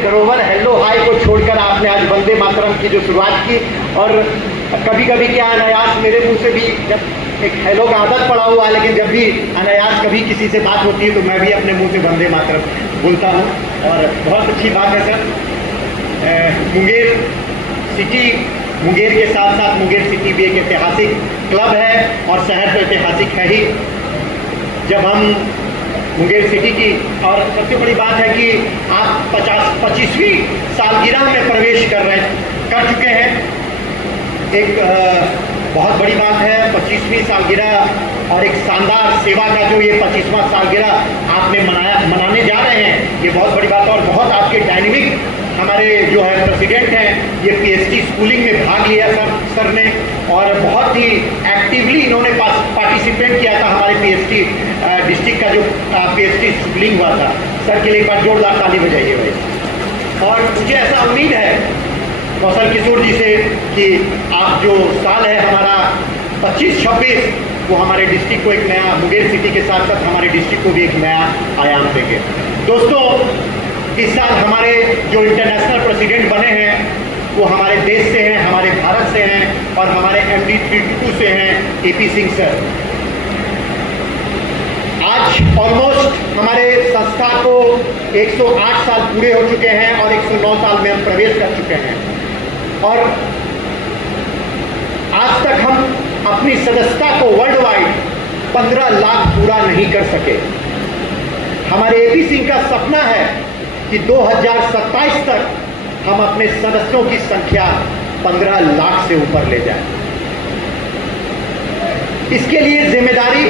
धरोहर hello hi को छोड़कर आपने आज वंदे मातरम की जो शुरुआत की, और कभी कभी क्या अनायास मेरे मुंह से भी, जब एक हेलो का आदत पड़ा हुआ है, लेकिन जब भी अनायास कभी किसी से बात होती है तो मैं भी अपने मुंह से वंदे मातरम बोलता हूँ। और बहुत अच्छी बात है सर। मुंगेर सिटी, मुंगेर के साथ साथ मुंगेर सिटी भी एक ऐतिहासिक क्लब है और शहर तो ऐतिहासिक है ही। जब हम मुंगेर सिटी की, और सबसे बड़ी बात है कि आप 25वीं सालगिरह में प्रवेश कर चुके हैं। एक बहुत बड़ी बात है, 25वीं सालगिरह और एक शानदार सेवा का जो ये 25वां सालगिरह आपने मनाने जा रहे हैं, ये बहुत बड़ी बात है। और बहुत आपके डायनेमिक हमारे जो है प्रेसिडेंट हैं, ये पीएचडी स्कूलिंग में भाग लिया सर ने, और बहुत ही एक्टिवली इन्होंने पार्टिसिपेट किया था हमारे पीएचडी डिस्ट्रिक्ट का जो पीएचडी स्कूलिंग हुआ था। सर के लिए एक बार जोरदार ताली बजाइए भाई। और मुझे ऐसा उम्मीद है कौशल किशोर जी से कि आप जो साल है हमारा 25-26, वो हमारे डिस्ट्रिक्ट को एक नया, मुंगेर सिटी के साथ साथ हमारे डिस्ट्रिक्ट को भी एक नया आयाम देंगे। दोस्तों, इस साल हमारे जो इंटरनेशनल प्रेसिडेंट बने हैं वो हमारे देश से हैं, हमारे भारत से हैं, और हमारे MD 322 से हैं AP सिंह सर। आज ऑलमोस्ट हमारे संस्था को 108 साल पूरे हो चुके हैं और 109 साल में हम प्रवेश कर चुके हैं। और आज तक हम अपनी सदस्यता को वर्ल्ड वाइड 15 लाख पूरा नहीं कर सके। हमारे AP सिंह का सपना है कि 2027 तक हम अपने सदस्यों की संख्या 15 लाख से ऊपर ले जाएं। इसके लिए जिम्मेदारी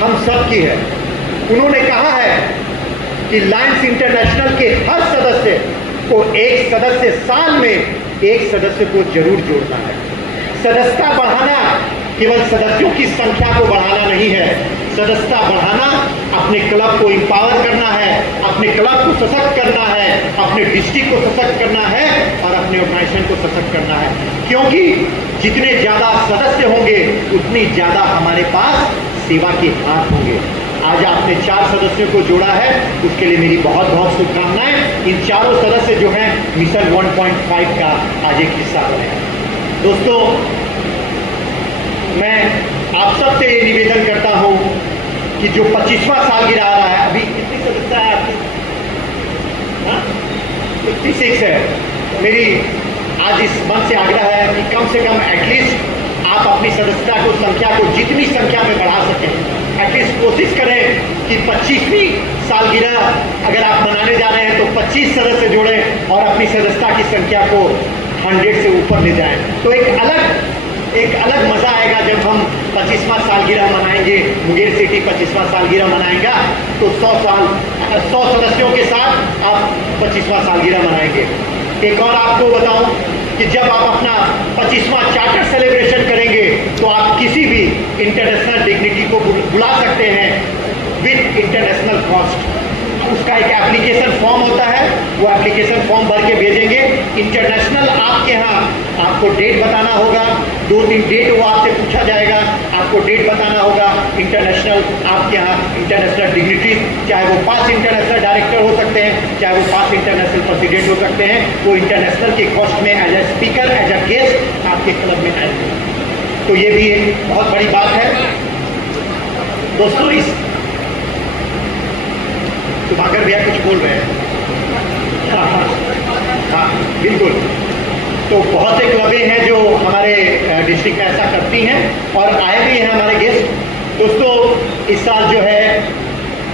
हम सब की है। उन्होंने कहा है कि लायंस इंटरनेशनल के हर सदस्य को एक सदस्य, साल में एक सदस्य को जरूर जोड़ना है। सदस्यता बढ़ाना केवल सदस्यों की संख्या को बढ़ाना नहीं है, सदस्यता बढ़ाना अपने क्लब को एम्पावर करना है, अपने क्लब को सशक्त करना है, अपने डिस्ट्रिक्ट को सशक्त करना है और अपने ऑर्गेनाइजेशन को सशक्त करना है। क्योंकि जितने ज़्यादा सदस्य होंगे उतनी ज़्यादा हमारे पास सेवा के हाथ होंगे। आज आपने 4 सदस्यों को जोड़ा है, उसके लिए मेरी बहुत बहुत शुभकामनाएं। इन चारों सदस्य जो हैं मिशन 1.5 का आज एक हिस्सा बने। दोस्तों, मैं आप सबसे ये निवेदन करता हूं कि जो 25वां सालगिरह आ रहा है, अभी कितनी सदस्यता है आपकी? 56 है। मेरी आज इस मन से आग्रह है कि कम से कम एटलीस्ट आप अपनी सदस्यता को, संख्या को जितनी संख्या में बढ़ा सकें। एटलीस्ट कोशिश करें कि 25वीं सालगिरह अगर आप मनाने जा रहे हैं तो 25 सदस्य जोड़ें और अपनी सदस्यता की संख्या को 100 से ऊपर ले जाएं। तो एक अलग मज़ा आएगा जब हम 25वां सालगिरह मनाएंगे। मुंगेर सिटी 25वां सालगिरह मनाएगा तो 100 सदस्यों के साथ आप 25वां सालगिरह मनाएंगे। एक और आपको बताऊं कि जब आप अपना 25वां चार्टर सेलिब्रेशन करेंगे तो आप किसी भी इंटरनेशनल डिग्निटी को बुला सकते हैं विद इंटरनेशनल कॉस्ट। उसका एक एप्लीकेशन फॉर्म होता है, वो एप्लीकेशन फॉर्म भर के भेजेंगे। इंटरनेशनल आपके यहाँ आपको डेट बताना होगा, 2-3 डेट वो आपसे पूछा जाएगा, आपको डेट बताना होगा। इंटरनेशनल आपके यहाँ इंटरनेशनल डिग्निटीज, चाहे वो 5 इंटरनेशनल डायरेक्टर हो सकते हैं, चाहे वो 5 इंटरनेशनल प्रेसिडेंट हो सकते हैं, वो इंटरनेशनल के कॉस्ट में as a speaker, as a guest आपके क्लब में आएंगे। तो ये भी एक बहुत बड़ी बात है। दोस्तों, इस सुधाकर भैया कुछ बोल रहे हैं। हाँ, बिल्कुल। तो बहुत से क्लबें हैं जो हमारे डिस्ट्रिक्ट में ऐसा करती हैं और आए भी हैं हमारे गेस्ट। दोस्तों, इस साल जो है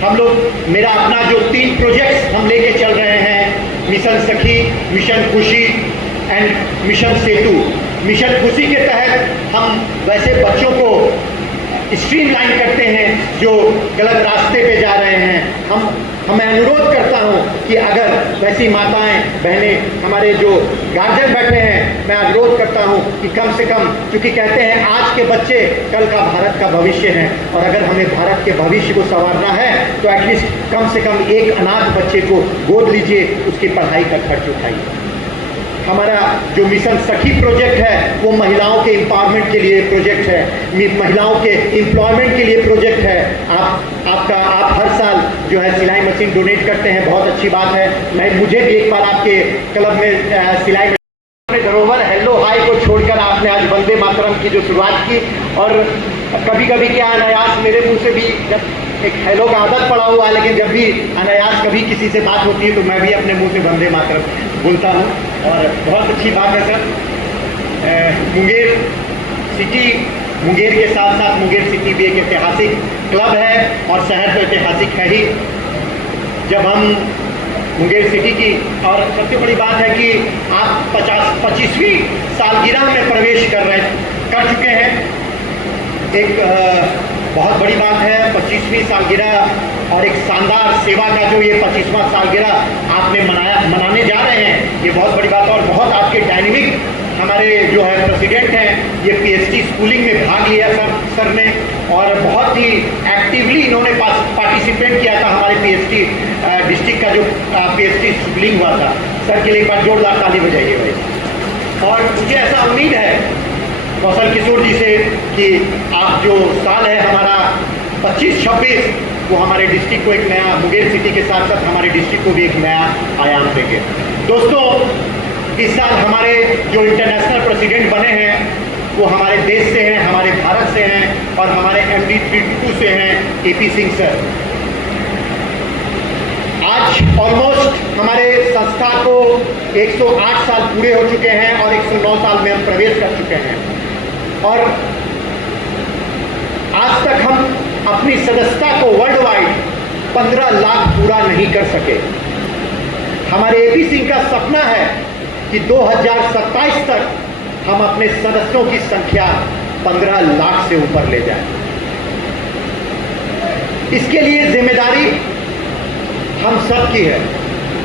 हम लोग, मेरा अपना जो 3 प्रोजेक्ट्स हम लेके चल रहे हैं, मिशन सखी, मिशन खुशी एंड मिशन सेतु। मिशन खुशी के तहत हम वैसे बच्चों को स्ट्रीमलाइन करते हैं जो गलत रास्ते पे जा रहे हैं। मैं अनुरोध करता हूं कि अगर वैसी माताएं, बहनें, हमारे जो गार्जियन बैठे हैं, मैं अनुरोध करता हूं कि कम से कम, क्योंकि कहते हैं आज के बच्चे कल का भारत का भविष्य हैं, और अगर हमें भारत के भविष्य को संवारना है तो एटलीस्ट कम से कम एक अनाथ बच्चे को गोद लीजिए, उसकी पढ़ाई का खर्च उठाइए। हमारा जो मिशन सखी प्रोजेक्ट है वो महिलाओं के एम्पावरमेंट के लिए प्रोजेक्ट है, महिलाओं के एम्प्लॉयमेंट के लिए प्रोजेक्ट है। आप हर साल जो है सिलाई मशीन डोनेट करते हैं, बहुत अच्छी बात है। मुझे भी एक बार आपके क्लब में सिलाई धरोहर हेलो हाय को छोड़कर आपने आज वंदे मातरम की जो शुरुआत की, और कभी कभी क्या अनायास मेरे मुंह से भी जब एक हेलो का आदत पड़ा हुआ, लेकिन जब भी अनायास कभी किसी से बात होती है तो मैं भी अपने मुंह से वंदे मातरम बोलता हूँ, और बहुत अच्छी बात है सर। मुंगेर सिटी, मुंगेर के साथ साथ मुंगेर सिटी भी एक ऐतिहासिक क्लब है और शहर तो ऐतिहासिक है ही। जब हम मुंगेर सिटी की, और सबसे बड़ी बात है कि आप 25वीं सालगिरह में प्रवेश कर चुके हैं। एक बहुत बड़ी बात है, 25वीं सालगिरह और एक शानदार सेवा का जो ये 25वां सालगिरह आपने मनाने जा रहे हैं, ये बहुत बड़ी बात है। और बहुत आपके डायनेमिक हमारे जो है प्रेसिडेंट हैं, ये पीएचडी स्कूलिंग में भाग लिया सर ने, और बहुत ही एक्टिवली इन्होंने पार्टिसिपेट किया था हमारे पीएचडी डिस्ट्रिक्ट का जो पीएचडी स्कूलिंग हुआ था। सर के लिए एक बार जोरदार ताली बजाइए भाई। और मुझे ऐसा उम्मीद है कौशल किशोर जी से कि आप जो साल है हमारा 25-26, वो हमारे डिस्ट्रिक्ट को एक नया, मुंगेर सिटी के साथ साथ हमारे डिस्ट्रिक्ट को भी एक नया आयाम देंगे। दोस्तों, इस साल हमारे जो इंटरनेशनल प्रेसिडेंट बने हैं वो हमारे देश से हैं, हमारे भारत से हैं, और हमारे MD 322 से हैं AP सिंह सर। आज ऑलमोस्ट हमारे संस्था को 108 साल पूरे हो चुके हैं और 109 साल में हम प्रवेश कर चुके हैं, और आज तक हम अपनी सदस्यता को वर्ल्ड वाइड 15 लाख पूरा नहीं कर सके। हमारे AP सिंह का सपना है कि 2027 तक हम अपने सदस्यों की संख्या 15 लाख से ऊपर ले जाएं। इसके लिए जिम्मेदारी हम सब की है।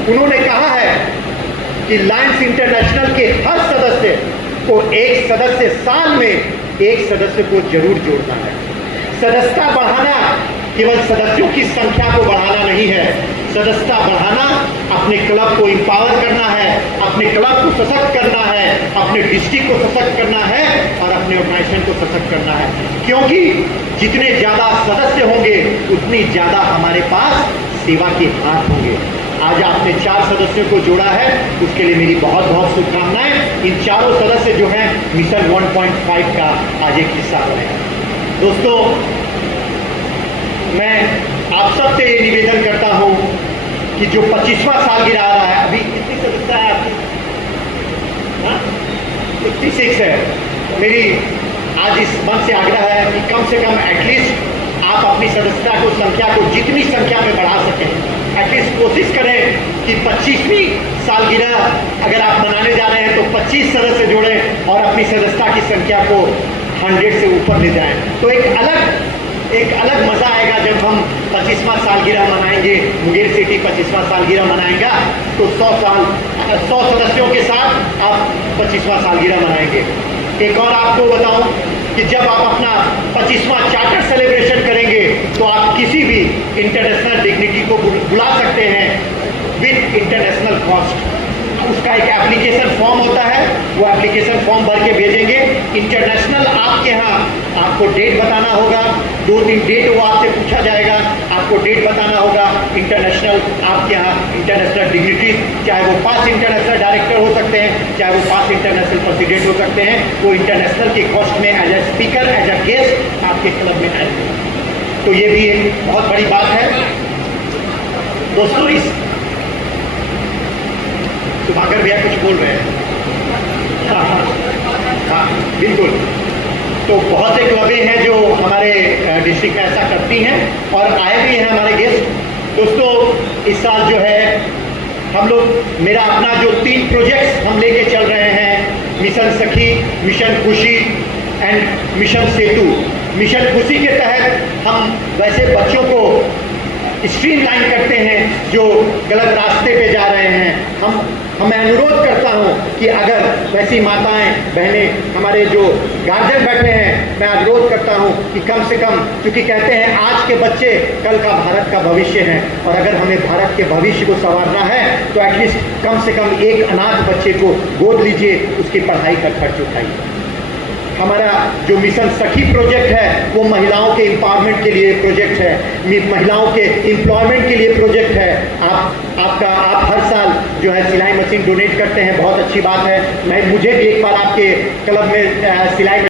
उन्होंने कहा है कि लायंस इंटरनेशनल के हर सदस्य को एक सदस्य, साल में एक सदस्य को जरूर जोड़ना है। सदस्यता बढ़ाना केवल सदस्यों की संख्या को बढ़ाना नहीं है, सदस्यता बढ़ाना अपने क्लब को एम्पावर करना है, अपने क्लब को सशक्त करना है, अपने डिस्ट्रिक्ट को सशक्त करना है, और अपने ऑर्गेनाइजेशन को सशक्त करना है। क्योंकि जितने ज़्यादा सदस्य होंगे उतनी ज़्यादा हमारे पास सेवा के हाथ होंगे। आज आपने 4 सदस्यों को जोड़ा है, उसके लिए मेरी बहुत बहुत शुभकामनाएं। इन चारों सदस्य जो हैं मिशन 1.5 का आज एक हिस्सा बने। दोस्तों, मैं आप सबसे ये निवेदन करता हूं कि जो 25वां सालगिरह आ रहा है, अभी कितनी सदस्यता है आपकी? 56 है। मेरी आज इस मन से आग्रह है कि कम से कम एटलीस्ट आप अपनी सदस्यता को, संख्या को जितनी संख्या में बढ़ा सकें। एटलीस्ट कोशिश करें कि 25वीं सालगिरह अगर आप मनाने जा रहे हैं तो 25 सदस्य जोड़ें और अपनी सदस्यता की संख्या को 100 से ऊपर ले जाएं। तो एक अलग मजा आएगा जब हम 25वां सालगिरह मनाएंगे। मुंगेर सिटी 25वां सालगिरह मनाएगा तो 100 सदस्यों के साथ आप 25वां सालगिरह मनाएंगे। एक और आपको बताऊं कि जब आप अपना 25वां चार्टर सेलिब्रेशन करेंगे तो आप किसी भी इंटरनेशनल डिग्निटी को बुला सकते हैं विद इंटरनेशनल कॉस्ट। उसका एक एप्लीकेशन फॉर्म होता है, वो एप्लीकेशन फॉर्म भर के भेजेंगे। इंटरनेशनल आपके यहाँ आपको डेट बताना होगा, 2-3 डेट वो आपसे पूछा जाएगा, आपको डेट बताना होगा। इंटरनेशनल आपके यहाँ इंटरनेशनल डिग्निटी, चाहे वो 5 इंटरनेशनल डायरेक्टर हो सकते हैं, चाहे वो 5 इंटरनेशनल प्रेसिडेंट हो सकते हैं, वो इंटरनेशनल के कॉस्ट में as a speaker, as a guest आपके क्लब में आएंगे। तो ये भी एक बहुत बड़ी बात है। दोस्तों, इस सुभाकर भैया कुछ बोल रहे हैं? हाँ, बिल्कुल। तो बहुत से क्लबें हैं जो हमारे डिस्ट्रिक्ट में ऐसा करती हैं और आए भी हैं हमारे गेस्ट। दोस्तों, इस साल जो है हम लोग, मेरा अपना जो 3 प्रोजेक्ट्स हम लेके चल रहे हैं, मिशन सखी, मिशन खुशी एंड मिशन सेतु। मिशन खुशी के तहत हम वैसे बच्चों को स्ट्रीमलाइन करते हैं जो गलत रास्ते पे जा रहे हैं। मैं अनुरोध करता हूं कि अगर वैसी माताएं, बहनें, हमारे जो गार्जियन बैठे हैं, मैं अनुरोध करता हूं कि कम से कम, क्योंकि कहते हैं आज के बच्चे कल का भारत का भविष्य हैं, और अगर हमें भारत के भविष्य को संवारना है तो एटलीस्ट कम से कम एक अनाथ बच्चे को गोद लीजिए, उसकी पढ़ाई का खर्च उठाइए। हमारा जो मिशन सखी प्रोजेक्ट है वो महिलाओं के एम्पावरमेंट के लिए प्रोजेक्ट है, महिलाओं के एम्प्लॉयमेंट के लिए प्रोजेक्ट है। आप हर साल जो है सिलाई मशीन डोनेट करते हैं, बहुत अच्छी बात है। मुझे भी एक बार आपके क्लब में सिलाई